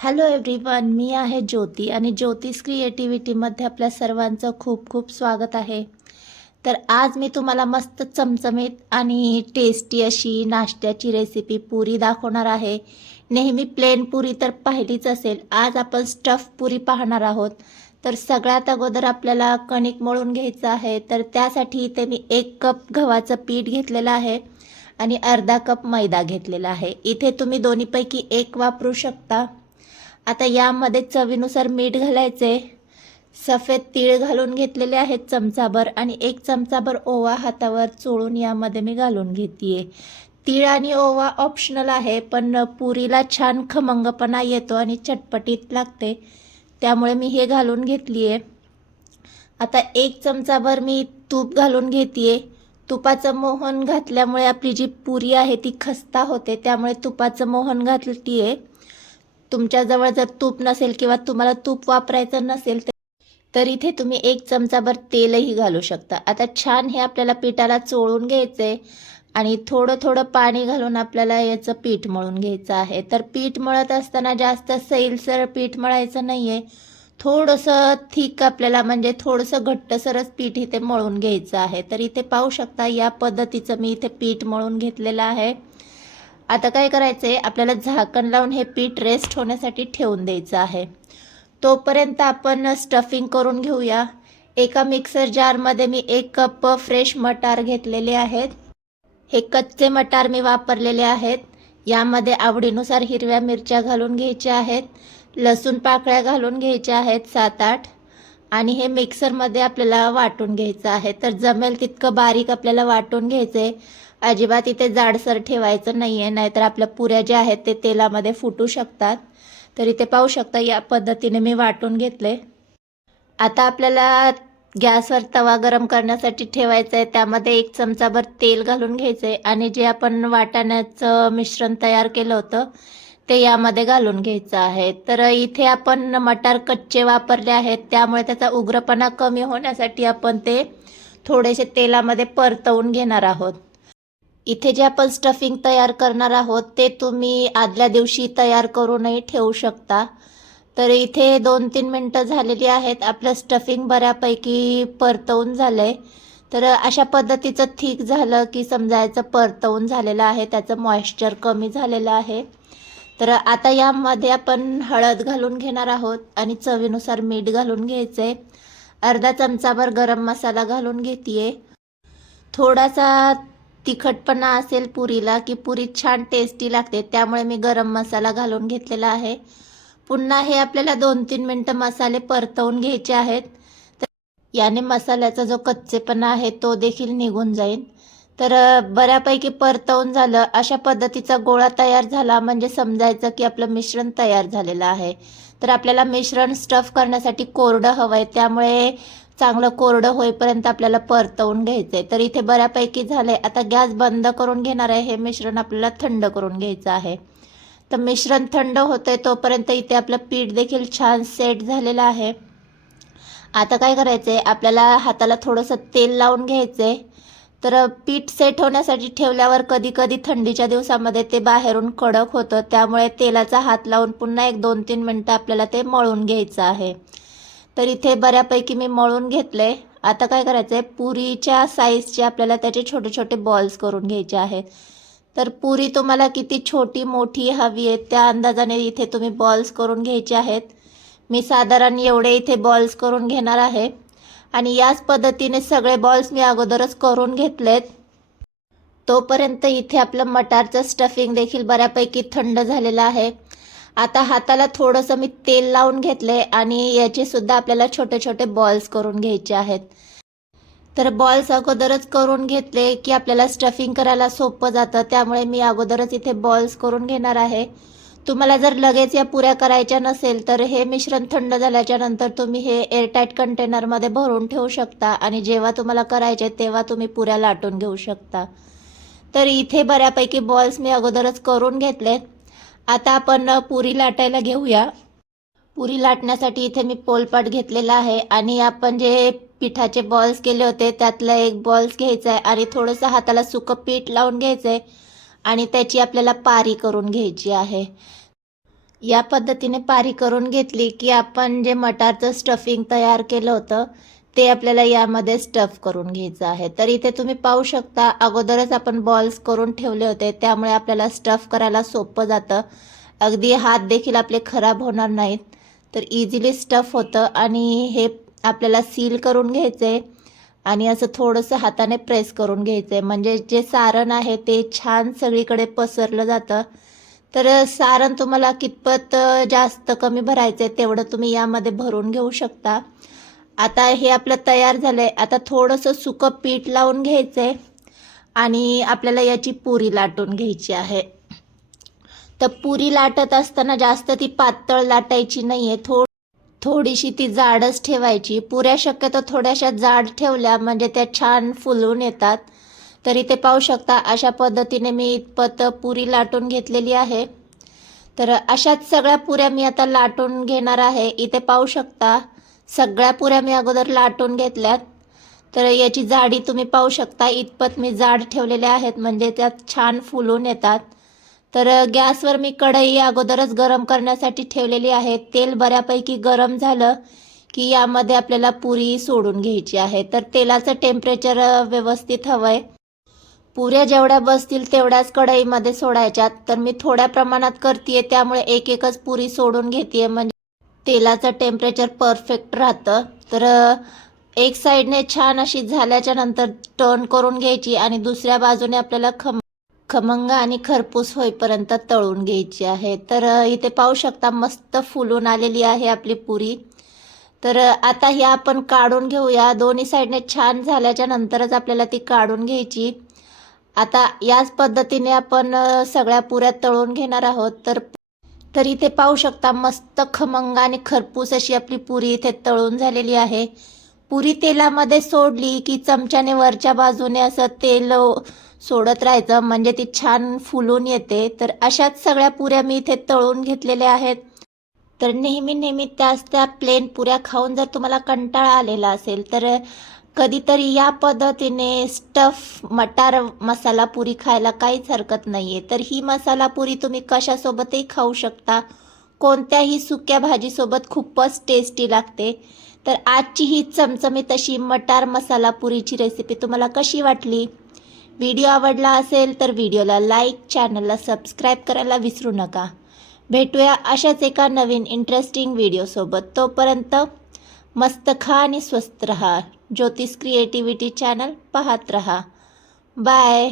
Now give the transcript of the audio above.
Hello everyone मी आहे ज्योती आणि ज्योतिष क्रिएटिव्हिटीमध्ये आपल्या सर्वांचं खूप खूप स्वागत आहे. तर आज मी तुम्हाला मस्त चमचमीत आणि टेस्टी अशी नाश्त्याची रेसिपी पुरी दाखवणार आहे. नेहमी प्लेन पुरी तर पाहिलीच असेल आज आपण स्टफ पुरी पाहणार आहोत. तर सगळ्यात अगोदर आपल्याला कणिक मळून घ्यायचं आहे तर त्यासाठी इथे मी एक कप गव्हाचं पीठ घेतलेलं आहे आणि अर्धा कप मैदा घेतलेला आहे. इथे तुम्ही दोन्हीपैकी एक वापरू शकता. आता यामध्ये चवीनुसार मीठ घालायचे सफेद तीळ घालून घेतलेले आहेत चमचाभर आणि एक चमचाभर ओवा हातावर चोळून यामध्ये मी घालून घेते तीळ आणि ओवा ऑप्शनल आहे पण पुरीला छान खमंगपणा येतो आणि चटपटीत लागते. त्यामुळे मी हे घालून घेतली आहे आता एक चमचाभर मी तूप घालून घेते तुपाचं मोहन घातल्यामुळे आपली जी पुरी आहे ती खस्ता होते त्यामुळे तुपाचं मोहन घातली आहे तुमच्याजवळ जर तूप नसेल किंवा तुम्हाला तूप वापरायचं नसेल तर इथे तुम्ही एक चमचाभर तेलही घालू शकता. आता छान हे आपल्याला पिठाला चोळून घ्यायचं आहे आणि थोडं थोडं पाणी घालून आपल्याला याचं पीठ मळून घ्यायचं आहे. तर पीठ मळत असताना जास्त सैलसर पीठ मळायचं नाही आहे थोडंसं थिक आपल्याला म्हणजे थोडंसं घट्टसरच पीठ इथे मळून घ्यायचं आहे. तर इथे पाहू शकता या पद्धतीचं मी इथे पीठ मळून घेतलेलं आहे. आता काय करायचं आहे आपल्याला झाकण लावून हे पीठ रेस्ट होण्यासाठी ठेवून द्यायचं आहे. तोपर्यंत आपण स्टफिंग करून घेऊया. एका मिक्सर जारमध्ये मी एक कप फ्रेश मटार घेतलेले आहेत. हे कच्चे मटार मी वापरलेले आहेत. यामध्ये आवडीनुसार हिरव्या मिरच्या घालून घ्यायच्या आहेत. लसूण पाकळ्या घालून घ्यायच्या आहेत सात आठ आणि हे मिक्सरमध्ये आपल्याला वाटून घ्यायचं आहे. तर जमेल तितकं बारीक आपल्याला वाटून घ्यायचं आहे अजिबात इथे जाडसर ठेवायचं नाही आहे नाहीतर आपल्या पुऱ्या ज्या आहेत ते तेलामध्ये फुटू शकतात. तर इथे पाहू शकता या पद्धतीने मी वाटून घेतले. आता आपल्याला गॅसवर तवा गरम करण्यासाठी ठेवायचा आहे त्यामध्ये एक चमचाभर तेल घालून घ्यायचं आहे आणि जे आपण वाटाण्याचं मिश्रण तयार केलं होतं ते यामध्ये घालून घ्यायचं आहे. तर इथे आपण मटार कच्चे वापरले आहेत त्यामुळे त्याचा उग्रपणा कमी होण्यासाठी आपण ते थोडेसे तेलामध्ये परतवून घेणार आहोत. इथे जे आपण स्टफिंग तयार करणार आहोत ते तुम्ही आदल्या दिवशी तयार करूनही ठेवू शकता. तर इथे दोन तीन मिनटं झालेली आहेत. आपलं स्टफिंग बऱ्यापैकी परतवून झालं आहे तर अशा पद्धतीचं थिक झालं की समजायचं परतवून झालेलं आहे. त्याचं मॉइश्चर कमी झालेलं आहे. तर आता यामध्ये आपण हळद घालून घेणार आहोत आणि चवीनुसार मीठ घालून घ्यायचं आहे अर्धा चमचाभर गरम मसाला घालून घेते थोडासा तिखटपणा असेल पुरीला की पुरी छान टेस्टी लागते त्यामुळे मी गरम मसाला घालून घेतलेला आहे. पुन्हा हे आपल्याला दोन तीन मिनटं मसाले परतवून घ्यायचे आहेत. तर याने मसाल्याचा जो कच्चेपणा आहे तो देखील निघून जाईल. तर बऱ्यापैकी परतवून झालं अशा पद्धतीचा गोळा तयार झाला म्हणजे समजायचं की आपलं मिश्रण तयार झालेलं आहे. तर आपल्याला मिश्रण स्टफ करण्यासाठी कोरडं हवं आहे त्यामुळे चांगलं कोरडं होईपर्यंत आपल्याला परतवून घ्यायचं आहे तर इथे बऱ्यापैकी झालं आहे आता गॅस बंद करून घेणार आहे. हे मिश्रण आपल्याला थंड करून घ्यायचं आहे. तर मिश्रण थंड होतं आहे तोपर्यंत इथे आपलं पीठ देखील छान सेट झालेलं आहे. आता काय करायचं आहे आपल्याला हाताला थोडंसं तेल लावून घ्यायचं आहे तर पीठ सेट होण्यासाठी ठेवल्यावर कधी कधी थंडीच्या दिवसामध्ये ते बाहेरून कडक होतं. त्यामुळे तेलाचा हात लावून पुन्हा एक दोन तीन मिनटं आपल्याला ते मळून घ्यायचं आहे. तर इथे बऱ्यापैकी मी मळून घेतले. आता काय करायचं आहे पुरीच्या साईजचे आपल्याला त्याचे छोटे छोटे बॉल्स करून घ्यायचे आहेत. तर पुरी तुम्हाला किती छोटी मोठी हवी आहे त्या अंदाजाने इथे तुम्ही बॉल्स करून घ्यायचे आहेत. मी साधारण एवढे इथे बॉल्स करून घेणार आहे. आणि याच पद्धतीने सगळे बॉल्स मी अगोदरच करून घेतलेत. तोपर्यंत इथे आपलं मटारचं स्टफिंग देखील बऱ्यापैकी थंड झालेलं आहे. आता हाताला थोडंसं मी तेल लावून घेतले आणि याचे सुद्धा आपल्याला छोटे छोटे बॉल्स करून घ्यायचे आहेत. तर बॉल्स अगोदरच करून घेतले की आपल्याला स्टफिंग करायला सोपं जातं. त्यामुळे मी अगोदरच इथे बॉल्स करून घेणार आहे. तुम्हाला जर लगेच या पुऱ्या करायच्या नसेल तर हे मिश्रण थंड झाल्याच्यानंतर तुम्ही हे एअरटाईट कंटेनरमध्ये भरून ठेवू शकता आणि जेव्हा तुम्हाला करायचे तेव्हा तुम्ही पुऱ्या लाटून घेऊ शकता. तर इथे बऱ्यापैकी बॉल्स मी अगोदरच करून घेतलेत. आता आपण पुरी लाटायला घेऊया. पुरी लाटण्यासाठी इथे मी पोलपाट घेतलेला आहे आणि आपण जे पिठाचे बॉल्स केले होते त्यातला एक बॉल्स घ्यायचा आहे आणि थोडंसं हाताला सुकं पीठ लावून घ्यायचं आहे आणि त्याची आपल्याला पारी करून घ्यायची आहे. या पद्धतीने पारी करून घेतली की आपण जे मटारचं स्टफिंग तयार केलं होतं ते आपल्याला यामध्ये स्टफ करून घ्यायचं आहे. तर इथे तुम्ही पाहू शकता अगोदरच आपण बॉल्स करून ठेवले होते. त्यामुळे आपल्याला स्टफ करायला सोपं जातं. अगदी हात देखील आपले खराब होणार नाहीत. तर इझिली स्टफ होतं आणि हे आपल्याला सील करून घ्यायचं आहे आणि असं थोडंसं हाताने प्रेस करून घ्यायचं आहे म्हणजे जे सारण आहे ते छान सगळीकडे पसरलं जातं. तर सारण तुम्हाला कितपत जास्त कमी भरायचं आहे तेवढं तुम्ही यामध्ये भरून घेऊ शकता. आता हे आपलं तयार झालं आहे आता थोडंसं सुकं पीठ लावून घ्यायचं आहे आणि आपल्याला याची पुरी लाटून घ्यायची आहे. तर पुरी लाटत असताना जास्त ती पातळ लाटायची नाही आहे थोड थोडीशी ती जाडच ठेवायची. पुऱ्या शक्यतो थोड्याशा जाड ठेवल्या म्हणजे त्या छान फुलून येतात. तरी ते पाहू शकता अशा पद्धतीने मी इतपत पुरी लाटून घेतलेली आहे. तर अशाच सगळ्या पुऱ्या मी आता लाटून घेणार आहे. इथे पाहू शकता सगळ्या पुऱ्या मी अगोदर लाटून घेतल्यात. तर याची जाडी तुम्ही पाहू शकता इतपत मी जाड ठेवलेल्या आहेत म्हणजे त्यात छान फुलून येतात. तर गॅसवर मी कढई अगोदरच गरम करण्यासाठी ठेवलेली आहे. तेल बऱ्यापैकी गरम झालं की यामध्ये आपल्याला पुरी सोडून घ्यायची आहे. तर तेलाचं टेम्परेचर व्यवस्थित हवं आहे पुऱ्या जेवढ्या बसतील तेवढ्याच कढईमध्ये सोडायच्यात. तर मी थोड्या प्रमाणात करते त्यामुळे एक एकच पुरी सोडून घेते म्हणजे तेलाचं टेम्परेचर परफेक्ट राहतं. तर एक साईडने छान अशी झाल्याच्यानंतर टर्न करून घ्यायची आणि दुसऱ्या बाजूने आपल्याला खम खमंग आणि खरपूस होईपर्यंत तळून घ्यायची आहे. तर इथे पाहू शकता मस्त फुलून आलेली आहे आपली पुरी. तर आता ही आपण काढून घेऊया. दोन्ही साईडने छान झाल्याच्या नंतरच आपल्याला ती काढून घ्यायची. आता याच पद्धतीने आपण सगळ्या पुऱ्या तळून घेणार आहोत. तर तर इथे पाहू शकता मस्त खमंग आणि खरपूस अशी आपली पुरी इथे तळून झालेली आहे. पुरी तेलामध्ये सोडली की चमच्याने वरच्या बाजूने असं तेल सोडत राहायचं म्हणजे ती छान फुलून येते. तर अशाच सगळ्या पुऱ्या मी इथे तळून घेतलेल्या आहेत. तर नेहमी नेहमी त्याच त्या प्लेन पुऱ्या खाऊन जर तुम्हाला कंटाळा आलेला असेल तर कधीतरी या पद्धतीने स्टफ मटार मसाला पुरी खायला काहीच हरकत नाही आहे तर ही मसाला पुरी तुम्ही कशासोबतही खाऊ शकता. कोणत्याही सुक्या भाजीसोबत खूपच टेस्टी लागते. तर आजची ही चमचमीत अशी मटार मसाला पुरीची रेसिपी तुम्हाला कशी वाटली? व्हिडिओ आवडला असेल तर व्हिडिओला लाईक चॅनलला सबस्क्राईब करायला विसरू नका. भेटूया अशाच एका नवीन इंटरेस्टिंग व्हिडिओसोबत तोपर्यंत मस्त खा आणि स्वस्त रहा ज्योतिष क्रिएटिव्हिटी चॅनल पाहत रहा। बाय।